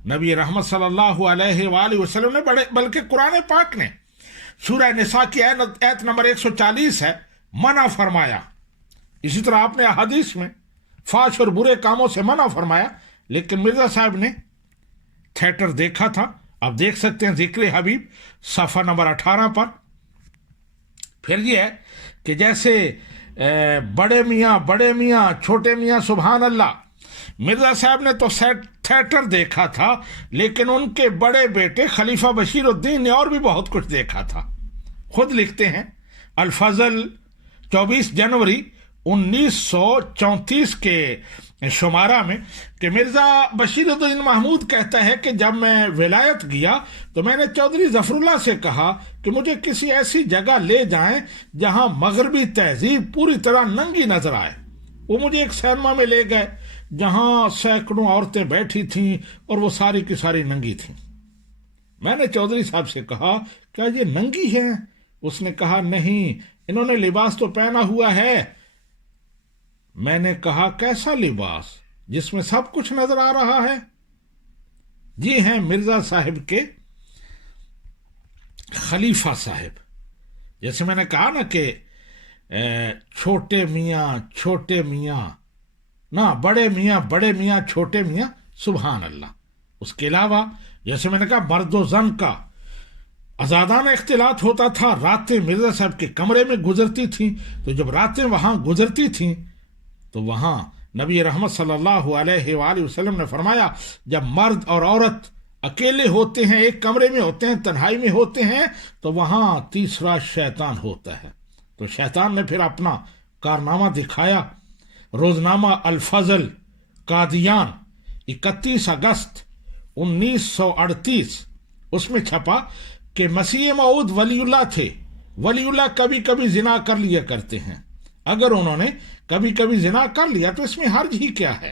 نبی رحمت صلی اللہ علیہ وآلہ وسلم نے بلکہ قرآن پاک نے سورہ نساء کی آیت نمبر 140 ہے، منع فرمایا. اسی طرح آپ نے احادیث میں فحش اور برے کاموں سے منع فرمایا، لیکن مرزا صاحب نے تھیٹر دیکھا تھا. آپ دیکھ سکتے ہیں ذکر حبیب صفحہ نمبر 18 پر. پھر یہ ہے کہ جیسے بڑے میاں چھوٹے میاں، سبحان اللہ، مرزا صاحب نے تو تھیٹر دیکھا تھا، لیکن ان کے بڑے بیٹے خلیفہ بشیر الدین نے اور بھی بہت کچھ دیکھا تھا. خود لکھتے ہیں الفضل 24 جنوری 1934 کے شمارہ میں کہ مرزا بشیر الدین محمود کہتا ہے کہ جب میں ولایت گیا تو میں نے چودھری ظفر اللہ سے کہا کہ مجھے کسی ایسی جگہ لے جائیں جہاں مغربی تہذیب پوری طرح ننگی نظر آئے. وہ مجھے ایک سینما میں لے گئے جہاں سینکڑوں عورتیں بیٹھی تھیں اور وہ ساری کی ساری ننگی تھیں. میں نے چودھری صاحب سے کہا کیا یہ ننگی ہیں؟ اس نے کہا نہیں، انہوں نے لباس تو پہنا ہوا ہے. میں نے کہا کیسا لباس جس میں سب کچھ نظر آ رہا ہے؟ یہ ہیں مرزا صاحب کے خلیفہ صاحب. جیسے میں نے کہا نا کہ چھوٹے میاں نہ بڑے میاں چھوٹے میاں، سبحان اللہ. اس کے علاوہ جیسے میں نے کہا مرد و زن کا آزادانہ اختلاط ہوتا تھا. راتیں مرزا صاحب کے کمرے میں گزرتی تھیں، تو جب راتیں وہاں گزرتی تھیں تو وہاں نبی رحمت صلی اللہ علیہ وآلہ وسلم نے فرمایا جب مرد اور عورت اکیلے ہوتے ہیں، ایک کمرے میں ہوتے ہیں، تنہائی میں ہوتے ہیں، تو وہاں تیسرا شیطان ہوتا ہے. تو شیطان نے پھر اپنا کارنامہ دکھایا. روزنامہ الفضل قادیان 31 اگست 1938 اس میں چھپا کہ مسیح موعود ولی اللہ تھے. ولی اللہ کبھی کبھی زنا کر لیا کرتے ہیں. اگر انہوں نے کبھی کبھی زنا کر لیا تو اس میں حرج ہی کیا ہے؟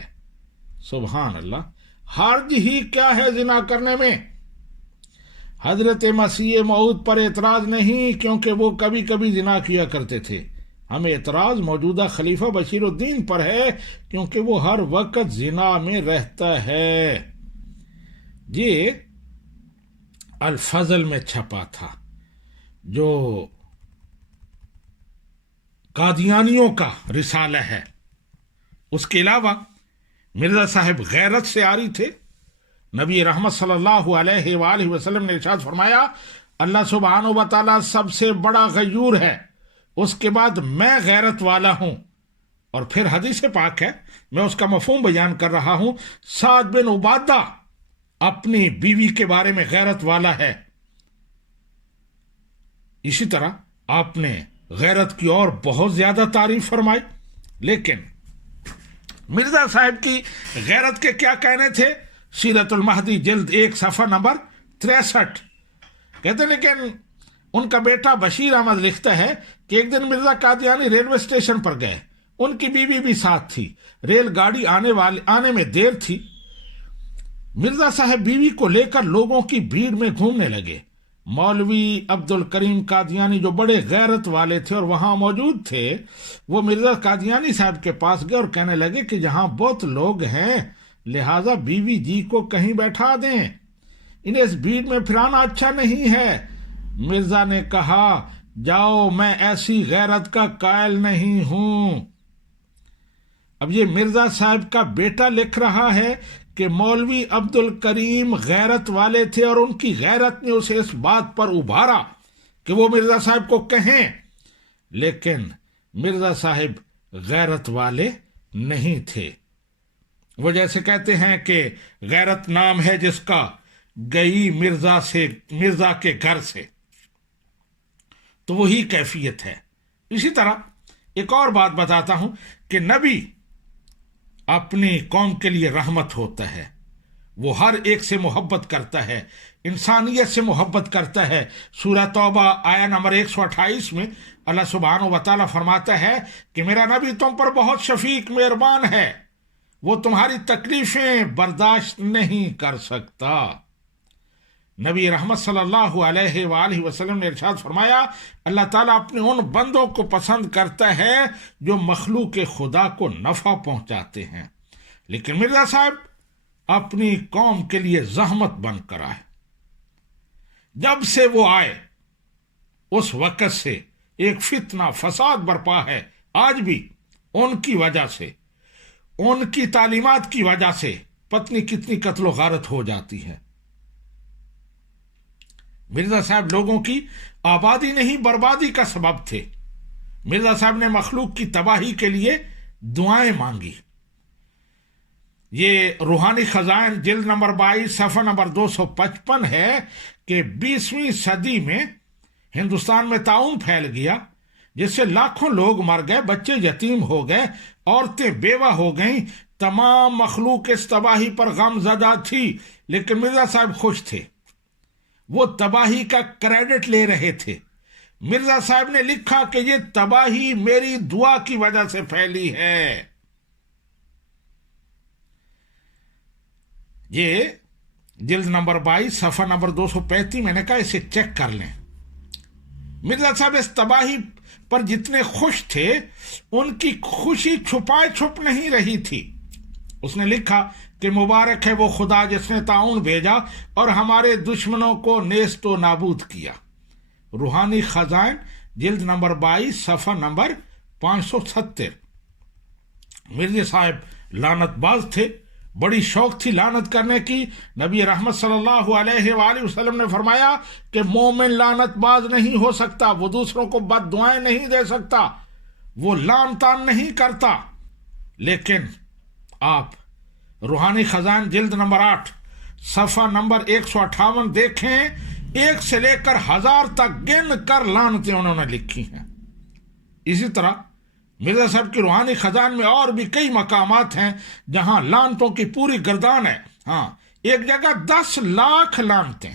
سبحان اللہ، حرج ہی کیا ہے زنا کرنے میں؟ حضرت مسیح موعود پر اعتراض نہیں، کیونکہ وہ کبھی کبھی زنا کیا کرتے تھے. ہمیں اعتراض موجودہ خلیفہ بشیر الدین پر ہے، کیونکہ وہ ہر وقت زنا میں رہتا ہے. یہ الفضل میں چھپا تھا جو قادیانیوں کا رسالہ ہے. اس کے علاوہ مرزا صاحب غیرت سے عاری تھے. نبی رحمت صلی اللہ علیہ وآلہ وسلم نے ارشاد فرمایا اللہ سبحانہ و تعالیٰ سب سے بڑا غیور ہے، اس کے بعد میں غیرت والا ہوں. اور پھر حدیث پاک ہے، میں اس کا مفہوم بیان کر رہا ہوں. سعد بن عبادہ اپنی بیوی کے بارے میں غیرت والا ہے. اسی طرح آپ نے غیرت کی اور بہت زیادہ تعریف فرمائی. لیکن مرزا صاحب کی غیرت کے کیا کہنے تھے؟ سیرت المہدی جلد 1 صفحہ نمبر 63 کہتے ہیں. لیکن ان کا بیٹا بشیر احمد لکھتا ہے کہ ایک دن مرزا قادیانی ریلوے اسٹیشن پر گئے. ان کی بیوی بھی ساتھ تھی. ریل گاڑی آنے میں دیر تھی. مرزا صاحب بیوی کو لے کر لوگوں کی بھیڑ میں گھومنے لگے. مولوی عبد الکریم قادیانی جو بڑے غیرت والے تھے اور وہاں موجود تھے، وہ مرزا قادیانی صاحب کے پاس گئے اور کہنے لگے کہ جہاں بہت لوگ ہیں لہذا بیوی جی کو کہیں بیٹھا دیں، انہیں اس بھیڑ میں پھرانا اچھا نہیں ہے۔ مرزا نے کہا جاؤ، میں ایسی غیرت کا قائل نہیں ہوں۔ اب یہ مرزا صاحب کا بیٹا لکھ رہا ہے کہ مولوی عبد الکریم غیرت والے تھے اور ان کی غیرت نے اسے اس بات پر ابھارا کہ وہ مرزا صاحب کو کہیں، لیکن مرزا صاحب غیرت والے نہیں تھے۔ وہ جیسے کہتے ہیں کہ غیرت نام ہے جس کا، گئی مرزا کے گھر سے، تو وہی کیفیت ہے۔ اسی طرح ایک اور بات بتاتا ہوں کہ نبی اپنی قوم کے لیے رحمت ہوتا ہے، وہ ہر ایک سے محبت کرتا ہے، انسانیت سے محبت کرتا ہے۔ سورہ توبہ آیہ نمبر 128 میں اللہ سبحانہ و تعالیٰ فرماتا ہے کہ میرا نبی تم پر بہت شفیق مہربان ہے، وہ تمہاری تکلیفیں برداشت نہیں کر سکتا۔ نبی رحمت صلی اللہ علیہ وآلہ وسلم نے ارشاد فرمایا اللہ تعالیٰ اپنے ان بندوں کو پسند کرتا ہے جو مخلوق خدا کو نفع پہنچاتے ہیں، لیکن مرزا صاحب اپنی قوم کے لیے زحمت بن کر آئے۔ جب سے وہ آئے اس وقت سے ایک فتنہ فساد برپا ہے، آج بھی ان کی وجہ سے، ان کی تعلیمات کی وجہ سے پتنی کتنی قتل و غارت ہو جاتی ہے۔ مرزا صاحب لوگوں کی آبادی نہیں بربادی کا سبب تھے۔ مرزا صاحب نے مخلوق کی تباہی کے لیے دعائیں مانگی۔ یہ روحانی خزائن جلد نمبر 22 صفحہ نمبر 255 ہے کہ 20ویں صدی میں ہندوستان میں طاعون پھیل گیا جس سے لاکھوں لوگ مر گئے، بچے یتیم ہو گئے، عورتیں بیوہ ہو گئیں، تمام مخلوق اس تباہی پر غم زدہ تھی، لیکن مرزا صاحب خوش تھے، وہ تباہی کا کریڈٹ لے رہے تھے۔ مرزا صاحب نے لکھا کہ یہ تباہی میری دعا کی وجہ سے پھیلی ہے۔ یہ جلد نمبر 22 صفحہ نمبر 235 میں نے کہا اسے چیک کر لیں۔ مرزا صاحب اس تباہی پر جتنے خوش تھے ان کی خوشی چھپائے چھپ نہیں رہی تھی۔ اس نے لکھا کہ مبارک ہے وہ خدا جس نے طاعون بھیجا اور ہمارے دشمنوں کو نیست و نابود کیا۔ روحانی خزائن جلد نمبر 22 صفحہ نمبر 570۔ مرزا صاحب لعنت باز تھے، بڑی شوق تھی لعنت کرنے کی۔ نبی رحمت صلی اللہ علیہ وآلہ وسلم نے فرمایا کہ مومن لعنت باز نہیں ہو سکتا، وہ دوسروں کو بد دعائیں نہیں دے سکتا، وہ لعن طعن نہیں کرتا۔ لیکن آپ روحانی خزائن جلد نمبر 8 صفحہ نمبر 158 دیکھیں، 1 سے لے کر 1000 تک گن کر لعنتیں انہوں نے لکھی ہیں۔ اسی طرح مرزا صاحب کی روحانی خزائن میں اور بھی کئی مقامات ہیں جہاں لعنتوں کی پوری گردان ہے۔ ہاں، ایک جگہ 10 لاکھ لعنتیں۔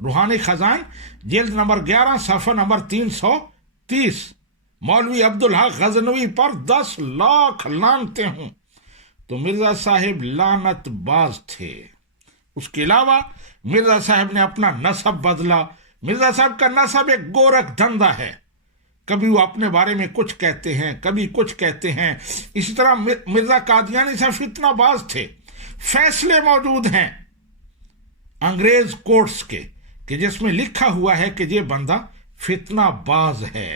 روحانی خزائن جلد نمبر 11 صفحہ نمبر 330، مولوی عبدالحق غزنوی پر 10 لاکھ لعنتیں ہوں۔ تو مرزا صاحب لعنت باز تھے۔ اس کے علاوہ مرزا صاحب نے اپنا نسب بدلا۔ مرزا صاحب کا نسب ایک گورکھ دھندا ہے، کبھی وہ اپنے بارے میں کچھ کہتے ہیں، کبھی کچھ کہتے ہیں۔ اسی طرح مرزا قادیانی صاحب فتنہ باز تھے۔ فیصلے موجود ہیں انگریز کورٹس کے کہ جس میں لکھا ہوا ہے کہ یہ بندہ فتنہ باز ہے۔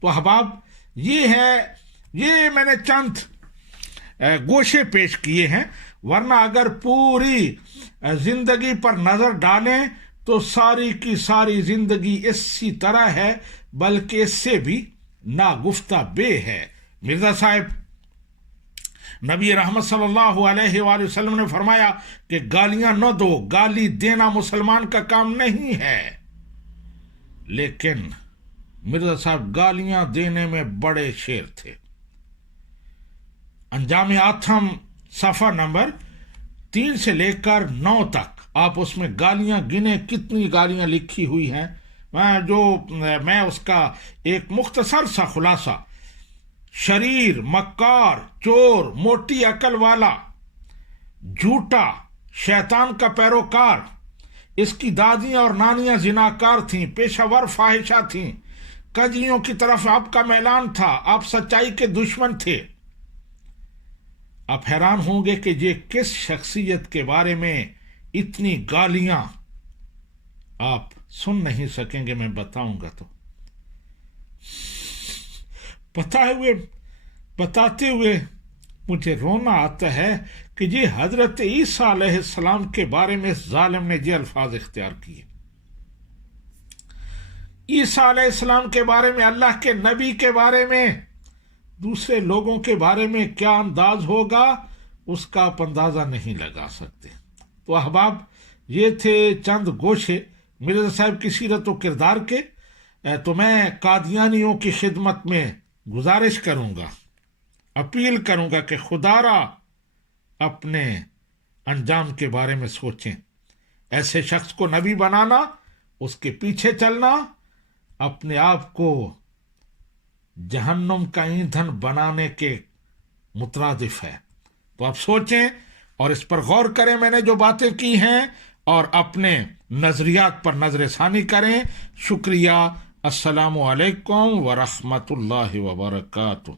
تو احباب، یہ میں نے چند گوشے پیش کیے ہیں، ورنہ اگر پوری زندگی پر نظر ڈالیں تو ساری کی ساری زندگی اسی طرح ہے، بلکہ اس سے بھی ناگفتہ بے ہے۔ مرزا صاحب، نبی رحمت صلی اللہ علیہ وآلہ وسلم نے فرمایا کہ گالیاں نہ دو، گالی دینا مسلمان کا کام نہیں ہے، لیکن مرزا صاحب گالیاں دینے میں بڑے شیر تھے۔ انجام آتھم صفحہ نمبر 3 سے لے کر 9 تک آپ اس میں گالیاں گنے، کتنی گالیاں لکھی ہوئی ہیں۔ میں اس کا ایک مختصر سا خلاصہ: شریر، مکار، چور، موٹی عقل والا، جھوٹا، شیطان کا پیروکار، اس کی دادیاں اور نانیاں زناکار تھیں، پیشہ ور فاحشہ تھیں، قاضیوں کی طرف آپ کا میلان تھا، آپ سچائی کے دشمن تھے، آپ حیران ہوں گے کہ یہ کس شخصیت کے بارے میں اتنی گالیاں آپ سن نہیں سکیں گے، میں بتاؤں گا تو بتاتے ہوئے مجھے رونا آتا ہے کہ یہ حضرت عیسیٰ علیہ السلام کے بارے میں اس ظالم نے یہ الفاظ اختیار کیے۔ عیسیٰ علیہ السلام کے بارے میں، اللہ کے نبی کے بارے میں، دوسرے لوگوں کے بارے میں کیا انداز ہوگا اس کا آپ اندازہ نہیں لگا سکتے۔ تو احباب، یہ تھے چند گوشے مرزا صاحب کی سیرت و کردار کے۔ تو میں قادیانیوں کی خدمت میں گزارش کروں گا، اپیل کروں گا کہ خدا را اپنے انجام کے بارے میں سوچیں۔ ایسے شخص کو نبی بنانا، اس کے پیچھے چلنا، اپنے آپ کو جہنم کا ایندھن بنانے کے مترادف ہے۔ تو آپ سوچیں اور اس پر غور کریں، میں نے جو باتیں کی ہیں، اور اپنے نظریات پر نظر ثانی کریں۔ شکریہ۔ السلام علیکم ورحمۃ اللہ وبرکاتہ۔